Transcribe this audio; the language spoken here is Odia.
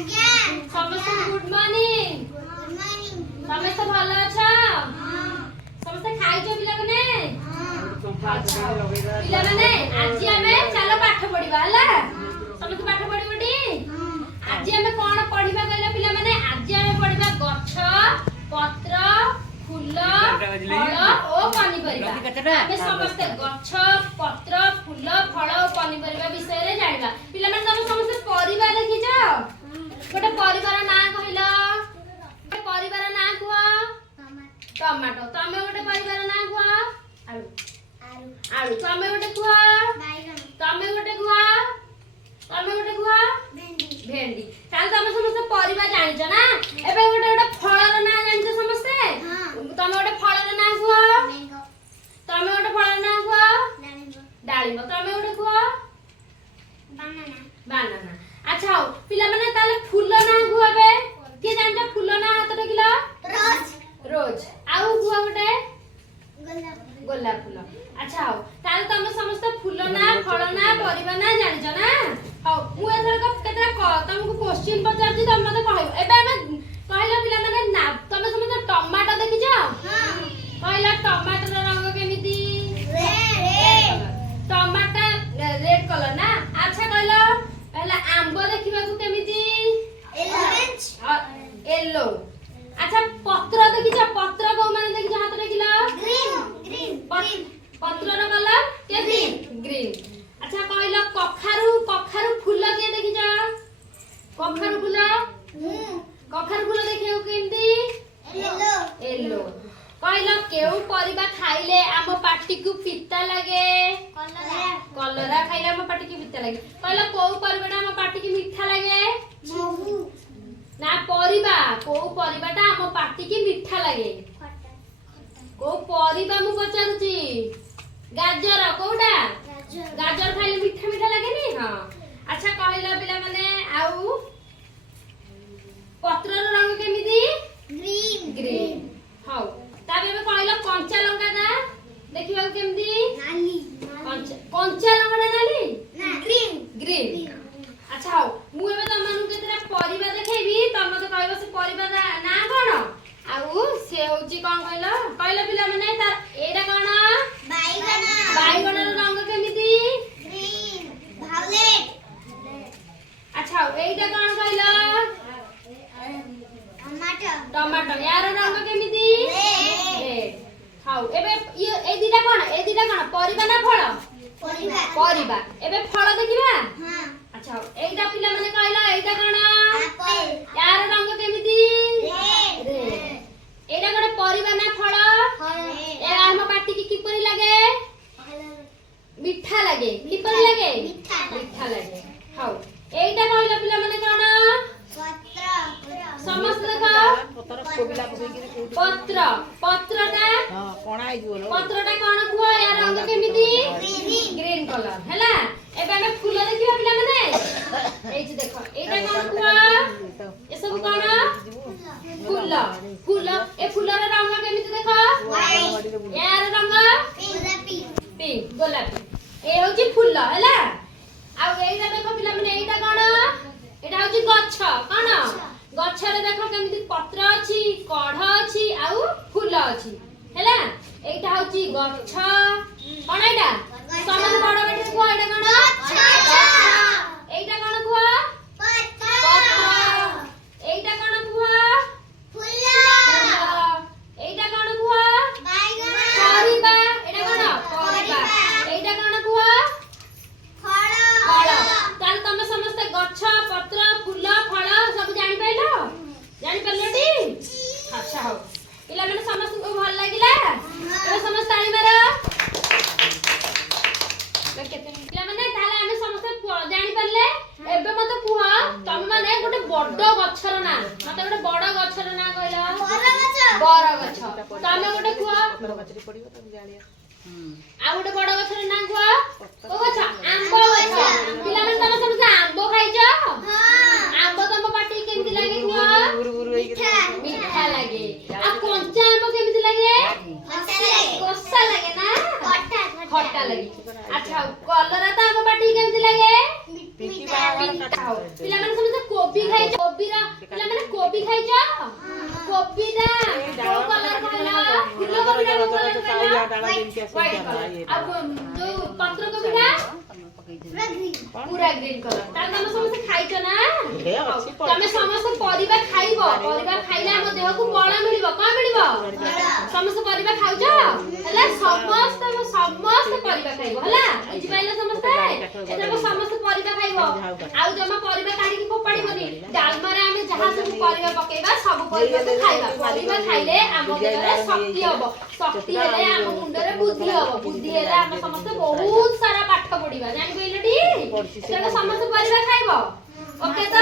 ସମସ୍ତେ ଗୁଡ୍ ମର୍ଣ୍ଣିଂ। ସମସ୍ତେ ଭଲ ଅଛ? ସମସ୍ତେ ଖାଇଛ ପିଲାମାନେ? ପିଲାମାନେ ଆଜି ଆମେ ଚାଲ ପାଠ ପଢିବା ହେଲା। ସମସ୍ତେ ପାଠ ପଢିବଟି? ଆଜି ଆମେ କଣ ପଢିବା କହିଲ ପିଲାମାନେ? ଆଜି ଆମେ ପଢିବା ଗଛ, ପତ୍ର, ଫୁଲ, ଫଳ ଓ ପନିପରିବା। ଆମେ ସମସ୍ତେ ଗଛ, ପତ୍ର, ଫୁଲ, ଫଳ ଓ ପନିପରିବା ବିଷୟରେ ଜାଣିବା। ପିଲାମାନେ ତମେ ସମସ୍ତେ ପରିବା ଦେଖିଛ? ଗୋଟେ ପରିବାର ନାଁ କହିଲ? ଗୋଟେ ପରିବାର ନାଁ କୁହ? ଟମାଟୋ। ତମେ ଗୋଟେ ପରିବାର ନାଁ କୁହ? ଆଳୁ। ଆଳୁ। ତମେ ଗୋଟେ କୁହ? ତମେ ଗୋଟେ କୁହ? ତମେ ଗୋଟେ କୁହ? ଭେଣ୍ଡି। ତାହେଲେ ତମେ ସମସ୍ତେ ପରିବା ଜାଣିଛ ନା? ଏବେ ଗୋଟେ ଗୋଟେ ଫଳର ନାଁ ଜାଣିଛ ସମସ୍ତେ? ତମେ ଗୋଟେ ଫଳର ନାଁ କୁହ? ତମେ ଗୋଟେ ଫଳର ନାଁ କୁହ? ଡାଳିମ୍ବ। ତମେ ଗୋଟେ କୁହ? ବାନାନା। ଆଚ୍ଛା ହଉ ପିଲାମାନେ ତାହେଲେ ଫୁଲ ନାଁ କୁହ ଏବେ। କିଏ ଜାଣିଛ ଫୁଲ ନାଁ ହାତ ଟେକିଲ? ରୋଜ। ଆଉ କୁହ ଗୋଟେ? ଗୋଲାପ ଫୁଲ। ଆଚ୍ଛା ହଉ ତାହେଲେ ତମେ ସମସ୍ତେ ଫୁଲ ନାଁ, ଫଳ ନାଁ, ପରିବା ନାଁ ଜାଣିଛ ନା? ହଉ ମୁଁ ଏଥରକ କେତେଟା ତମକୁ କ୍ୱେଶ୍ଚିନ୍ ପଚାରୁଛି, ତମେ ମତେ କହିବ। ଏବେ ଆମେ କହିଲ ପିଲାମାନେ ନା ତମେ ସମସ୍ତେ ଟମାଟୋ ଦେଖିଛ? କହିଲ ଟମାଟୋର ରଙ୍ଗ କେମିତି? ଟମାଟୋ ରେଡ୍ କଲର ନା? ଆଚ୍ଛା କହିଲ ହେଲା ଆମ୍ବ ଦେଖିବାକୁ କେମିତି? ୟେଲୋ। ଆଚ୍ଛା ପତ୍ର ଦେଖିଛ? ପତ୍ର କୋଉ ମାନେ ଦେଖିଛ ହାତ ଟେକିଲ? ପତ୍ରର କଲର କେମିତି? ଗ୍ରୀନ। ଆଚ୍ଛା କହିଲ କଖାରୁ, କଖାରୁ ଫୁଲ କିଏ ଦେଖିଛ? କଖାରୁ ଫୁଲ ଦେଖିବାକୁ କେମିତି? ୟେଲୋ। କହିଲ କେଉଁ ପରିବା ଖାଇଲେ ଆମ ପାଟିକୁ ପିତା ଲାଗେ? କଲରା ଖାଇଲେ ଆମ ପାଟିକୁ ପିତା ଲାଗେ। କହିଲ କୋଉ ପରିବାଟା ଆମ ପାଟିକୁ ମିଠା ଲାଗେ? ନା ପରିବା, କୋଉ ପରିବାଟା ଆମ ପାଟିକି ମିଠା ଲାଗେ? କୋଉ ପରିବା ମୁଁ ପଚାରୁଛି? ଗାଜର। କୋଉଟା? ଗାଜର ଖାଇଲେ ମିଠା ମିଠା ଲାଗେନି? ହଁ। ଆଚ୍ଛା କହିଲ ପିଲାମାନେ ଆଉ ପତ୍ରର ରଙ୍ଗ କେମିତି? ଗ୍ରୀନ। ହଉ ତାପରେ ଏବେ କହିଲ କଞ୍ଚା ଲଙ୍କା ନା ଦେଖିବାକୁ କେମିତି? କଞ୍ଚା ଲଙ୍କା ନାଲି? ଗ୍ରୀନ। ଆଚ୍ଛା ହଉ ମୁଁ ଏବେ ତମମାନଙ୍କୁ କେତେଟା ପରିବା ଦେଖେଇବି, ତମେ ମତେ କହିବ ସେ ପରିବା ନାଁ କଣ? ଆଉ ସେ ହଉଛି କଣ କହିଲ? କହିଲ ପିଲାମାନେ ତାର ଏଇଟା କଣ? ବାଇଗଣର ରଙ୍ଗ କେମିତି? ଆଚ୍ଛା ହଉ ଏଇଟା କଣ କହିଲ? ଟମାଟୋ। ୟାର ରଙ୍ଗ କେମିତି? ରେଡ୍। ହଉ ଏବେ ଏଇ ଦିଟା କଣ? ଏଇ ଦିଟା କଣ ପରିବା ନା ଫଳ? ପରିବା। ଏବେ ଫଳ ଦେଖିବା। ଆଚ୍ଛା ହଉ ଏଇଟା ପିଲାମାନେ କହିଲ ଏଇଟା କଣ? ୟାର ରଙ୍ଗ କେମିତି? ରେଡ୍। ଏଇଟା ଗୋଟେ ପରିବା ନା ଫଳ? ଏହା ଆମ ପାଟିକି କିପରି ଲାଗେ? ମିଠା ଲାଗେ। କିପରି ଲାଗେ? ମିଠା ଲାଗେ। ହଉ ଏଇଟା କହିଲ ପିଲାମାନେ କଣ? ସମସ୍ତେ ଦେଖ ପତ୍ର। ପତ୍ରଟା କଣ କୁହ? ୟାର ରଙ୍ଗ କେମିତି? Green colour. ହେଲା ଏବେ ଆମେ ଫୁଲ ଦେଖିବା ପିଲାମାନେ। ଏଇଠି ଦେଖ ଏଇଟା କଣ କୁହ? ଏସବୁ କଣ? ଫୁଲ। ଫୁଲ। ଏ ଫୁଲର ରଙ୍ଗ କେମିତି ଦେଖ? ୟାର ରଙ୍ଗ ପିଙ୍କ, ଗୋଲାପୀ। ଏ ହଉଛି ଫୁଲ ହେଲା। ଆଉ ଏଇଟା ଦେଖ ପିଲାମାନେ ଏଇଟା କଣ? ଏଇଟା ହଉଛି ଗଛ। କଣ? ଗଛରେ ଦେଖ କେମିତି ପତ୍ର ଅଛି, କଢ ଅଛି ଆଉ ଫୁଲ ଅଛି ହେଲା। ଏଇଟା ହଉଛି ଗଛ। କଣ ଏଇଟା? ସମସ୍ତେ ବଡ ପାଟିରେ କୁହ ଏଇଟା କଣ? ଏଇଟା କଣ କୁହ? ପତ୍ର। ଏଇଟା କଣ କୁହ? ଫୁଲ। ଏଇଟା କଣ କୁହ? ପରିବା। ଏଇଟା କଣ? ପରିବା। ଏଇଟା କଣ କୁହ? ଫଳ। ତାହେଲେ ତମେ ସମସ୍ତେ ଗଛ, ପତ୍ର, ଫୁଲ, ଫଳ ସବୁ ଜାଣିପାରିଲ? ଜାଣିପାରିଲଟି? ଆଚ୍ଛା ହଉ ପିଲାମାନେ ସମସ୍ତଙ୍କୁ ଭଲ ଲାଗିଲା? ଏବେ ସମସ୍ତେ ତାଳି ମାର। ପିଲାମାନେ ତାହେଲେ ଆମେ ସମସ୍ତେ ଜାଣିପାରିଲେ। ଏବେ ମତେ କୁହ ତମେ ମାନେ ଗୋଟେ ବଡ ଗଛର ନାଁ। ମତେ ଗୋଟେ ବଡ ଗଛର ନାଁ କହିଲ? ବରଗଛ। ତମେ ଗୋଟେ କୁହ? ଆଉ ଗୋଟେ ବଡ ଗଛର ନାଁ କୁହ? କୋଉ ଗଛ? ଆମ୍ବ ଗଛ। ପିଲାମାନେ ତମେ ସମସ୍ତେ ଆମ୍ବ ଖାଇଛ? ଆମ୍ବ ତମ ପାଟିକି କେମିତି ଲାଗେ କୁହ? ମିଠା ଲାଗେ। ଆଉ କଞ୍ଚା ଆମ୍ବ କେମିତି ଲାଗେ? କଷା ଲାଗେ ନା? ଖଟା ଲାଗେ। ଆଚ୍ଛା କଲରା ତ ଆମ ପାଟିକି କେମିତି ଲାଗେ? ପିଲାମାନେ ସମସ୍ତେ କୋବି ଖାଇଛ? କୋବି ଖାଇଛ? କୋବି ନା କୋଉ କଲର କହିଲ? ଫୁଲ କୋବି ନା କୋଉ କଲର କହିଲ? White colour. ଆଉ ଯୋଉ ପତ୍ର କୋବି ଟା ପୁରା ଗ୍ରୀନ କଲର। ତାହେଲେ ତମେ ସମସ୍ତେ ଖାଇଛ ନା? ତମେ ସମସ୍ତେ ପରିବା ଖାଇବ। ପରିବା ଖାଇଲେ ଆମ ଦେହକୁ ବଳ ମିଳିବ। କଣ ମିଳିବ? ସମସ୍ତେ ପରିବା ଖାଉଛ? ହେଲା ସମସ୍ତେ ପରିବା ଖାଇବ ହେଲା। ବୁଝିପାରିଲ ସମସ୍ତେ? ଏଥରକ ସମସ୍ତେ ପରିବା ଖାଇବ। ଆଉ ଜମା ପରିବା କାଢିକି ଫୋପାଡ଼ିବନି। ଡାଲମାରେ ଆମେ ଯାହା ସବୁ ପରିବା ପକେଇବା ସବୁ ପରିବାକୁ ଖାଇବା। ପରିବା ଖାଇଲେ ଆମ ଦେହରେ ଶକ୍ତି ହବ। ଶକ୍ତି ହେଲେ ଆମ ମୁଣ୍ଡରେ ବୁଦ୍ଧି ହବ। ବୁଦ୍ଧି ହେଲେ ଆମେ ସମସ୍ତେ ବହୁତ ସାରା ପାଠ ପଢିବା। ଜାଣିପାରିଲଟି? ଏଥରକ ସମସ୍ତେ ପରିବା ଖାଇବ। ଓକେ ତ?